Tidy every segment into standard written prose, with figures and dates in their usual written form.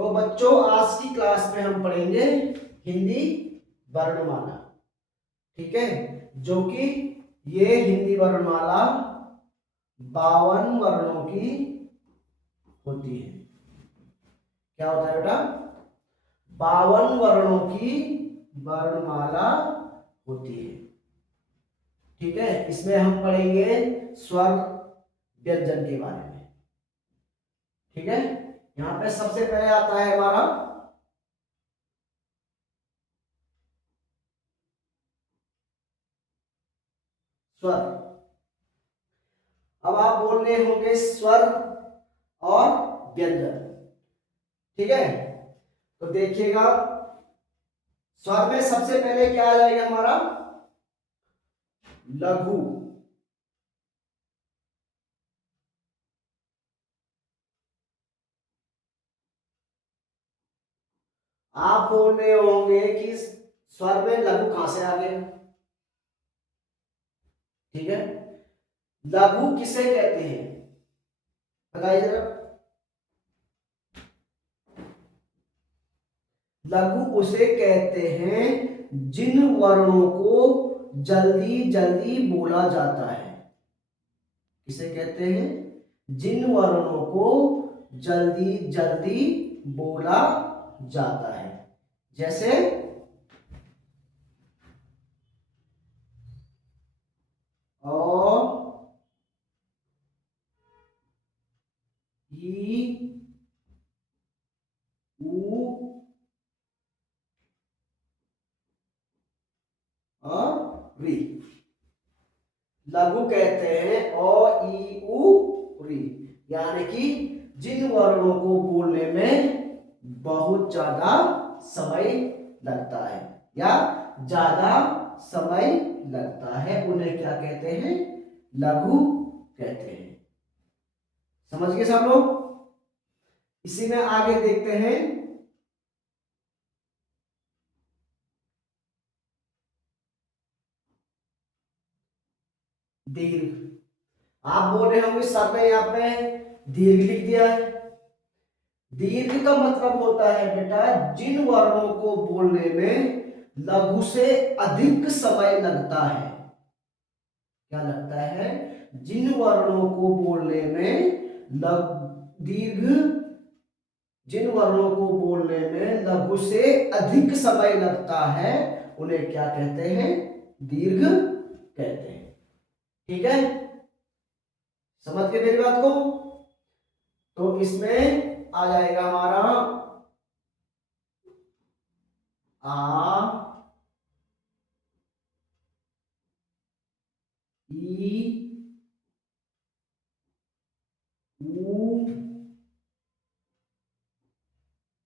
तो बच्चों आज की क्लास में हम पढ़ेंगे हिंदी वर्णमाला। ठीक है, जो कि ये हिंदी वर्णमाला 52 वर्णों की होती है। क्या होता है बेटा? 52 वर्णों की वर्णमाला होती है। ठीक है, इसमें हम पढ़ेंगे स्वर व्यंजन के बारे में। ठीक है, यहां पे सबसे पहले आता है हमारा स्वर। अब आप बोल रहे होंगे स्वर और व्यंजन। ठीक है, तो देखिएगा स्वर में सबसे पहले क्या आ जाएगा हमारा? लघु। आप बोल रहे होंगे कि स्वर में लघु कहां से आ गया? ठीक है, लघु किसे कहते हैं बताइए जरा। लघु उसे कहते हैं जिन वर्णों को जल्दी जल्दी बोला जाता है। किसे कहते हैं? जिन वर्णों को जल्दी जल्दी बोला जाता है। जैसे अ, ई, उ, री। लघु कहते हैं अ, ई, उ, री। यानी कि जिन वर्णों को बोलने में बहुत ज्यादा समय लगता है या ज्यादा समय लगता है, उन्हें क्या कहते हैं? लघु कहते हैं। समझ गए सब लोग? इसी में आगे देखते हैं दीर्घ। आप बोल रहे होंगे सर ने यहाँ पे दीर्घ लिख दिया है। दीर्घ का मतलब होता है बेटा जिन वर्णों को बोलने में लघु से अधिक समय लगता है। क्या लगता है? जिन वर्णों को बोलने में दीर्घ, जिन वर्णों को बोलने में लघु से अधिक समय लगता है उन्हें क्या कहते हैं? दीर्घ कहते हैं। ठीक है, समझ गए मेरी बात को? तो इसमें आ जाएगा हमारा आ, ई, उ,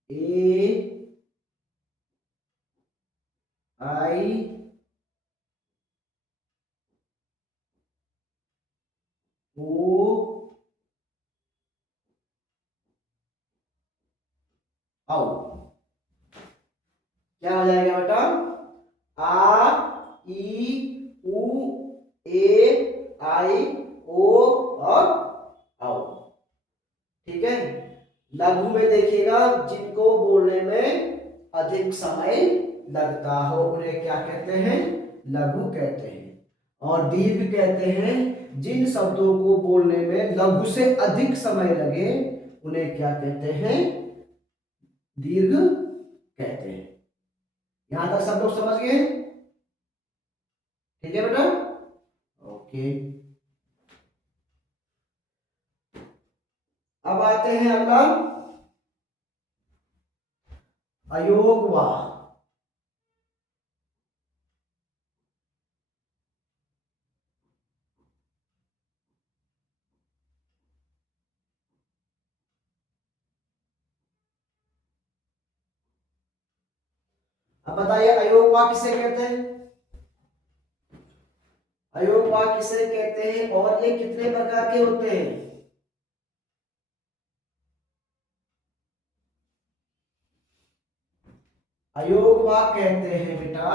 ए, आई, ओ, औ। क्या हो जाएगा बेटा? आ, ई, उ, ए, आई, ओ और औ। ठीक है, लघु में देखिएगा जिनको बोलने में अधिक समय लगता हो उन्हें क्या कहते हैं? लघु कहते हैं। और दीर्घ कहते हैं जिन शब्दों को बोलने में लघु से अधिक समय लगे उन्हें क्या कहते हैं? दीर्घ कहते हैं। यहां तक सब लोग समझ गए? ठीक है बेटा, ओके। अब आते हैं अगला अयोगवा। अब बताइए अयोगवा किसे कहते हैं? अयोगवा किसे कहते हैं और ये कितने प्रकार के होते हैं? अयोगवा कहते हैं बेटा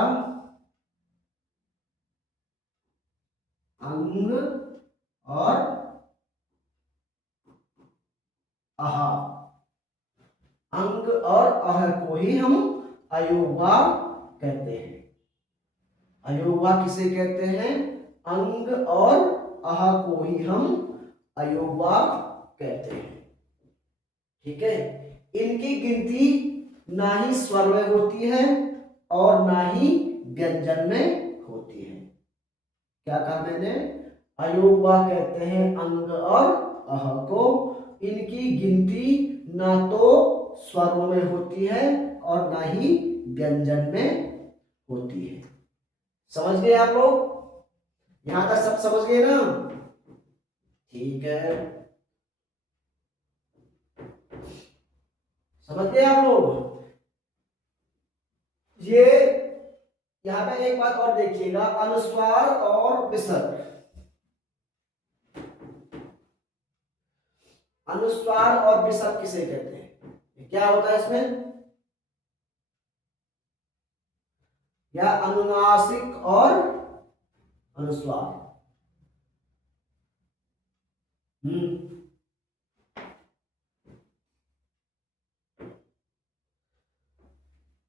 अंग और आहा। अंग और अह को ही हम अयोवा कहते हैं। अयोवा किसे कहते हैं? अंग और अह को ही हम अयोवा कहते हैं। ठीक है, इनकी गिनती ना ही स्वर में होती है और ना ही व्यंजन में होती है। क्या कहा मैंने? अयोवा कहते हैं अंग और अह को। इनकी गिनती ना तो स्वरों में होती है और ना ही व्यंजन में होती है। समझ गए आप लोग? यहां तक सब समझ गए ना? ठीक है, समझ गए आप लोग? ये यहां पे एक बात और देखिएगा, अनुस्वार और विसर्ग। अनुस्वार और विसर्ग किसे कहते हैं? क्या होता है इसमें? या अनुनासिक और अनुस्वार।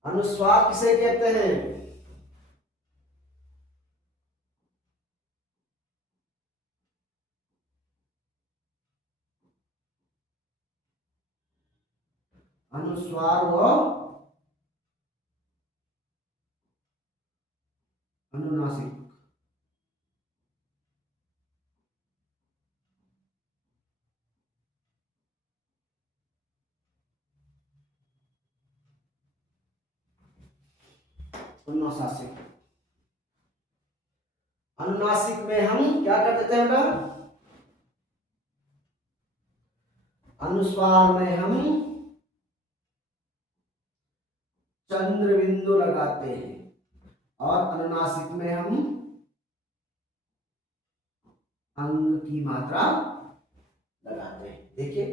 अनुस्वार किसे कहते हैं? अनुस्वार व अनुनासिक। अनुनासिक, अनुनासिक में हम क्या कर देते हैं बेटा? अनुस्वार में हम चंद्र बिंदु लगाते हैं और अनुनासिक में हम अंग की मात्रा लगाते हैं। देखिए,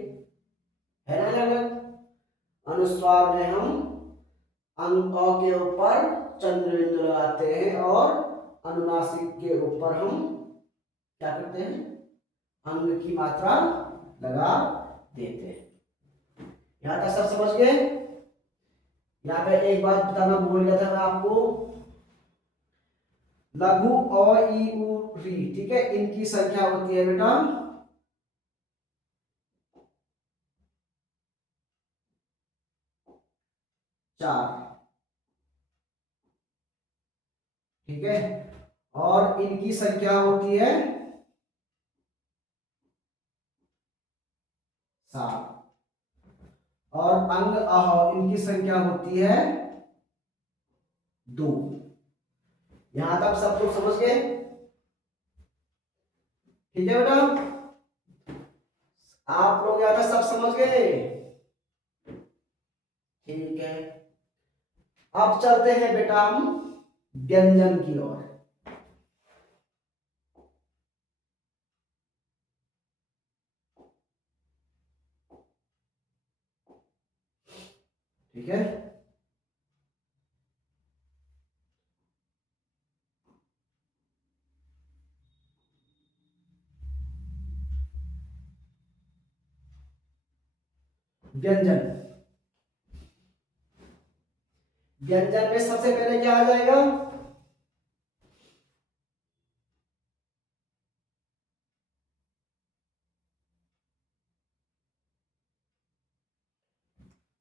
है ना अलग? अनुस्वार में हम अंग अ के ऊपर चंद्र बिंदु लगाते हैं और अनुनासिक के ऊपर हम क्या करते हैं? अंग की मात्रा लगा देते हैं। यहां तक सब समझ गए? यहाँ पे एक बात बताना भूल गया था मैं आपको, लघु अ ई उ री, ठीक है, इनकी संख्या होती है बेटा 4। ठीक है, और इनकी संख्या होती है 7। और अंग अह इनकी संख्या होती है 2। यहां तक सब लोग समझ गए? ठीक है बेटा, आप लोग यहां तक सब समझ गए? ठीक है, अब चलते हैं बेटा हम व्यंजन की ओर। ठीक है, व्यंजन। व्यंजन में सबसे पहले क्या आ जाएगा?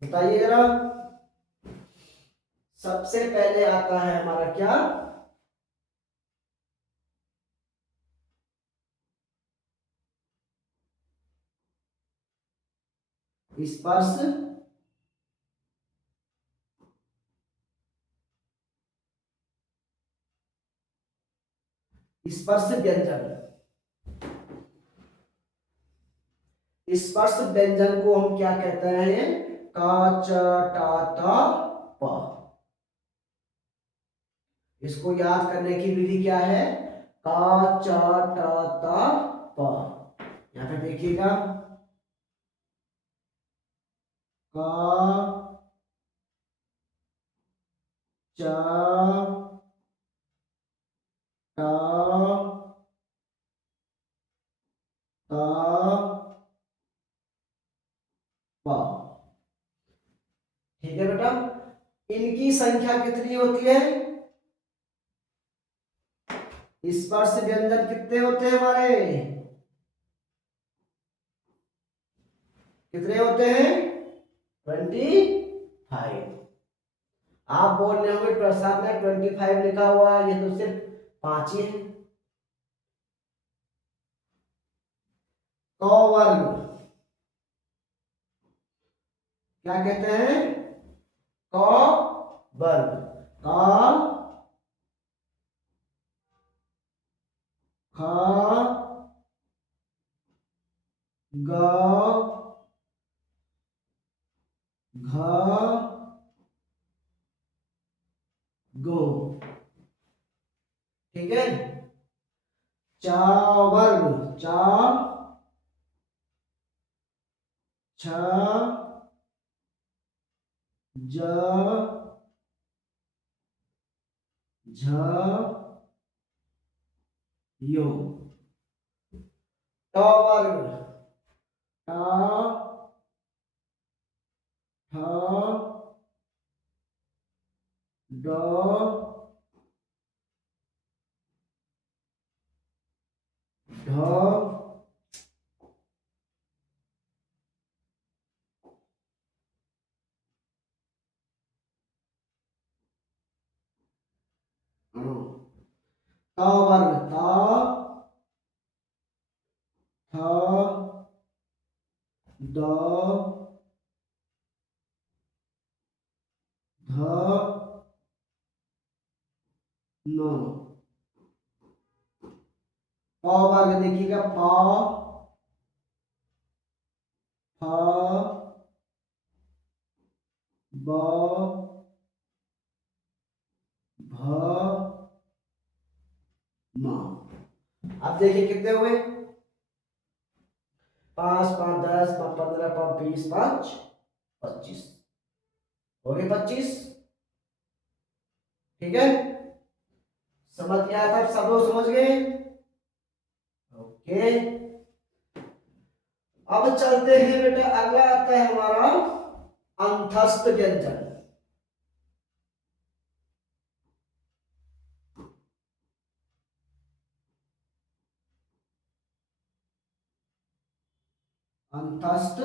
बताइए जरा। सबसे पहले आता है हमारा क्या? स्पर्श, स्पर्श व्यंजन। स्पर्श व्यंजन को हम क्या कहते हैं? का, च, टा, ता, प। इसको याद करने की विधि क्या है? का, च, टा, ता, प। यहां पे देखिएगा, का, च, टा, ता, प। ठीक है बेटा, इनकी संख्या कितनी होती है? स्पर्श व्यंजन कितने होते हैं हमारे? कितने होते हैं? 25। आप बोल रहे होंगे प्रसाद में 25 लिखा हुआ है, ये तो सिर्फ 5 ही है। कौ वर्ग क्या कहते हैं? कौ वर्ग। का, खा, ग, घ, गो। ठीक है। चा वर्ग, चा, छ, ज, झ, यो। ट वर्ग, टा, ठ, ड, ढ, ता वर्ग, ता, थ, द, ध, न। प वर्ग देखिएगा, प, फ, ब, भ, म। अब देखिए कितने हुए? 5 5 10 5 15 5 20 5 25 हो गए 25। ठीक है, समझ गया था? सब लोग समझ गए? ओके। अब चलते हैं बेटा, अगला आता है हमारा अंतस्थ व्यंजन। अंतस्थ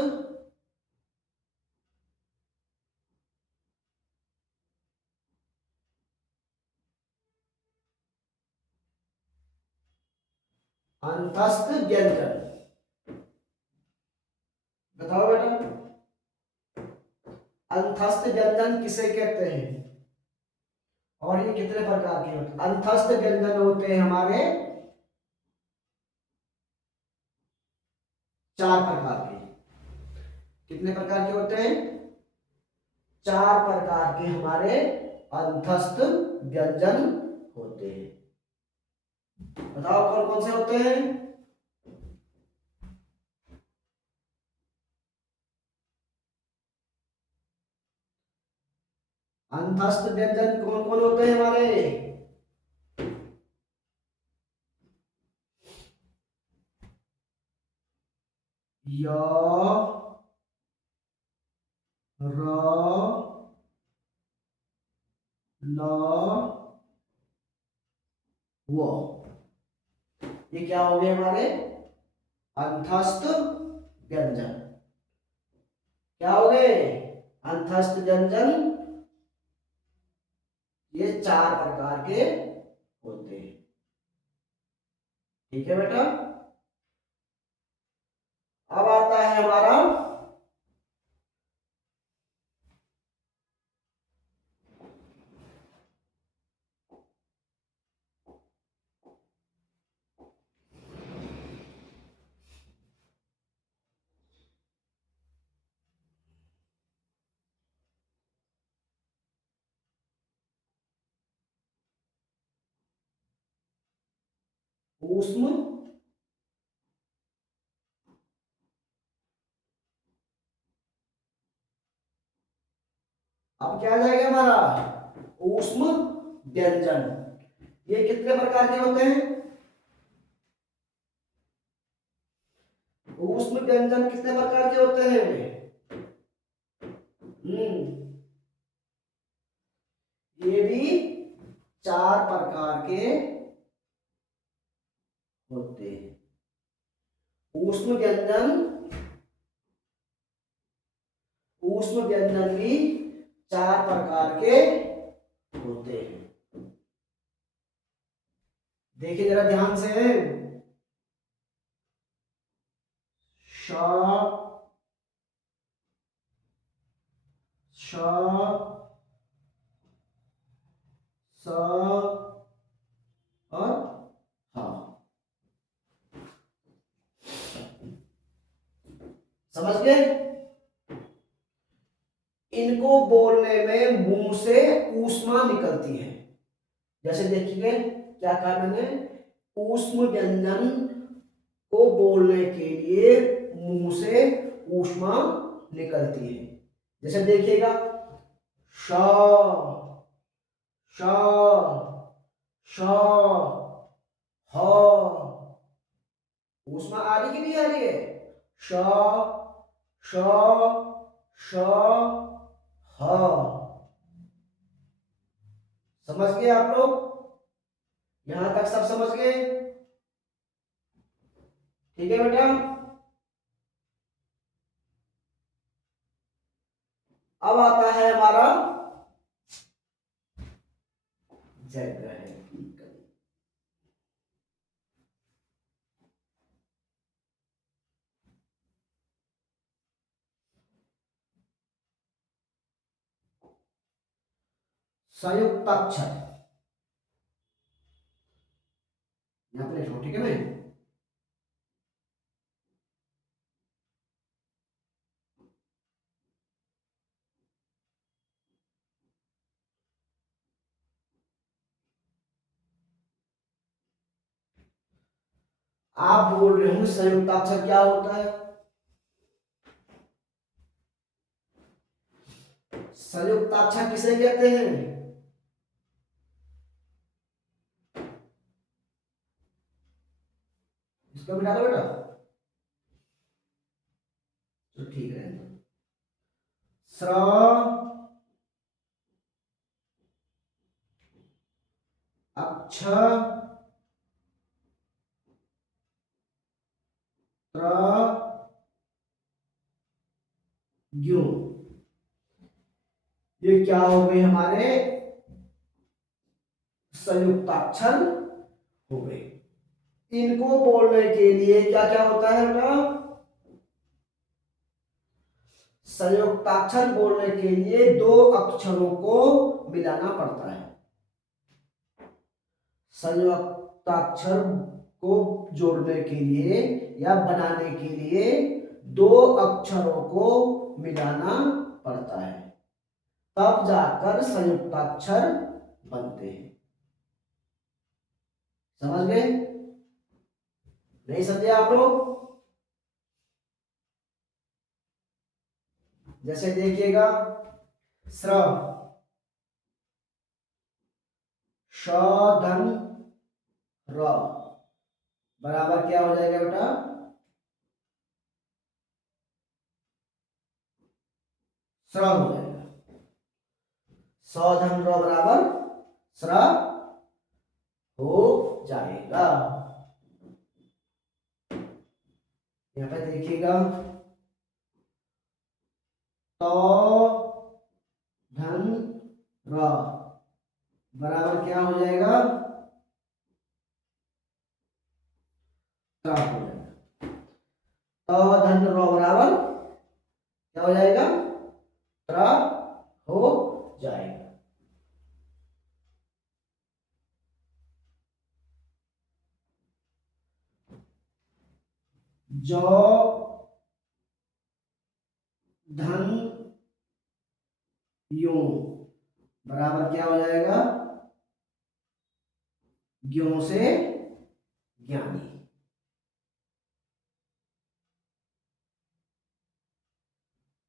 अंतस्थ व्यंजन बताओ बेटा, अंतस्थ व्यंजन किसे कहते हैं और ये कितने प्रकार के होते हैं? अंतस्थ व्यंजन होते हैं हमारे 4 प्रकार के। कितने प्रकार के होते हैं? 4 प्रकार के हमारे अंतस्थ व्यंजन होते हैं। बताओ कौन कौन से होते हैं? अंतस्थ व्यंजन कौन कौन होते हैं हमारे? य, र, ल, वो। ये क्या हो गए हमारे अंतस्थ व्यंजन? क्या हो गए? अंतस्थ व्यंजन। ये 4 प्रकार के होते हैं। ठीक है बेटा। अब आता है हमारा ऊष्म अब क्या आ जाएगा हमारा ऊष्म व्यंजन। ये कितने प्रकार के होते हैं? ऊष्म व्यंजन कितने प्रकार के होते हैं? हम्म चार प्रकार के होते हैं। ऊष्म व्यंजन, ऊष्म व्यंजन भी चार प्रकार के होते हैं। देखिए जरा ध्यान से, श, श, स और ह। समझ गए? इनको बोलने में मुंह से ऊष्मा निकलती है। जैसे देखिए क्या कहा मैंने, ऊष्म व्यंजन को बोलने के लिए मुंह से ऊष्मा निकलती है। जैसे देखिएगा, श, श, श, ह, ऊष्मा आ रही कि नहीं आ रही है? श, श, श, ह। समझ गए आप लोग? यहां तक सब समझ गए? ठीक है बेटा। अब आता है हमारा जगह की कमी। संयुक्ताक्षर यहां पर लिखो, ठीक है मैं। आप बोल रहे होंगे संयुक्ताक्षर क्या होता है? संयुक्ताक्षर किसे कहते हैं? इसको मिटा दो बेटा, तो ठीक है। स्र, अक्ष, त्र, ज्ञ। ये क्या हो गए हमारे? संयुक्ताक्षर हो गए। इनको बोलने के लिए क्या क्या होता है बेटा? संयुक्ताक्षर बोलने के लिए दो अक्षरों को मिलाना पड़ता है। संयुक्ताक्षर को जोड़ने के लिए या बनाने के लिए दो अक्षरों को मिलाना पड़ता है, तब जाकर संयुक्ताक्षर बनते हैं। समझ गए? नहीं समझे आप लोग? जैसे देखिएगा, स्र, श, धन, र बराबर क्या हो जाएगा बेटा? स्र हो जाएगा। स, धन, र बराबर स्र हो जाएगा। यहां पे देखिएगा, तो, धन, र बराबर क्या हो जाएगा? त्र हो जाएगा। तो, धन, र बराबर क्या हो जाएगा? त्र हो जाएगा। जो, धन, यो बराबर क्या हो जाएगा? ज्ञों से ज्ञानी।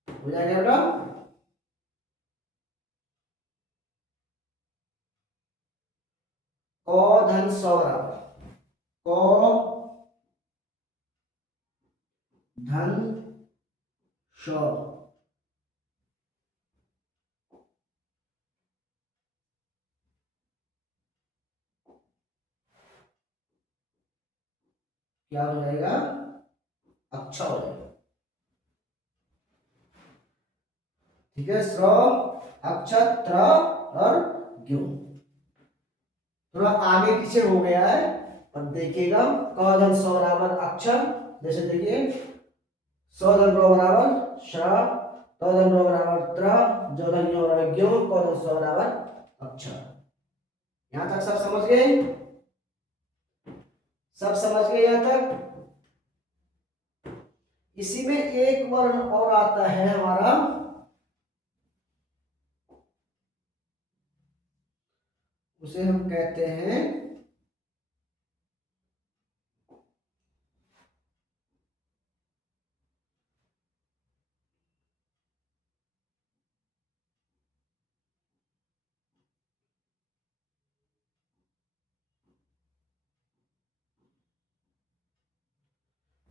हो जाएगा बेटा? क, धन, स बराबर क, धन, स क्या हो जाएगा, अच्छा हो जाएगा। ठीक है, स्र, अक्ष, त्र और ग्यू थोड़ा आगे पीछे हो गया है, और देखिएगा क धन स बराबर अक्षर, जैसे देखिए स धन रो बराबर श्र, त धन रो बराबर त्र, ज धन य बराबर ग्यो, क धन स बराबर अक्षर। यहां तक सब समझ गए, सब समझ गए यहां तक। इसी में एक वर्ण और आता है हमारा, उसे हम कहते हैं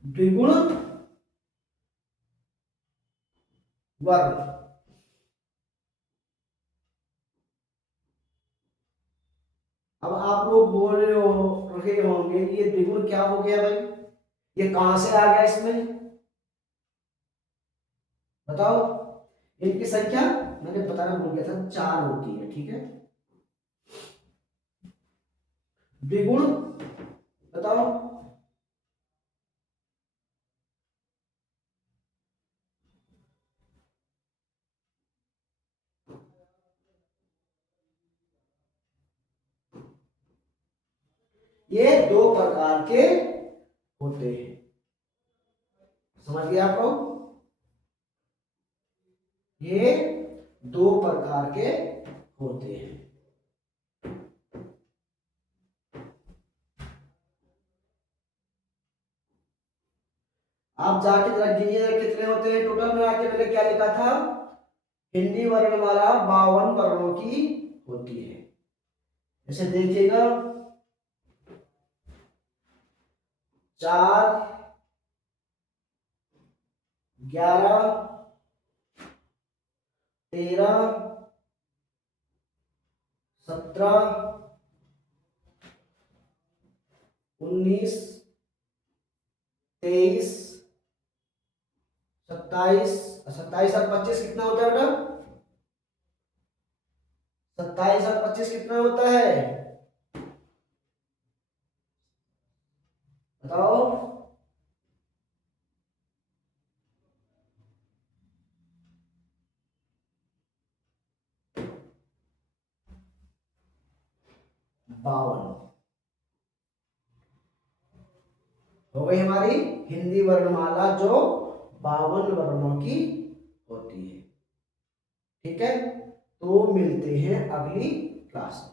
द्विगुण वर्ण। अब आप लोग बोल रहे होंगे कि ये द्विगुण क्या हो गया भाई, ये कहां से आ गया इसमें, बताओ। इनकी संख्या मैंने बताना भूल गया था, 4 होती है, ठीक है। द्विगुण बताओ, ये 2 प्रकार के होते हैं, समझ गए आप लोग, ये 2 प्रकार के होते हैं। आप जाके जरा गिनिए कितने होते हैं टोटल मिला के, मैंने क्या लिखा था, हिंदी वर्णमाला 52 वर्णों की होती है। जैसे देखिएगा 4, 11, 13, 17, 19, 23, 27, 27 और 25 कितना होता है बेटा, 27 और 25 कितना होता है, बताओ। 52 हो गई हमारी हिंदी वर्णमाला जो 52 वर्णों की होती है। ठीक है, तो मिलते हैं अगली क्लास में।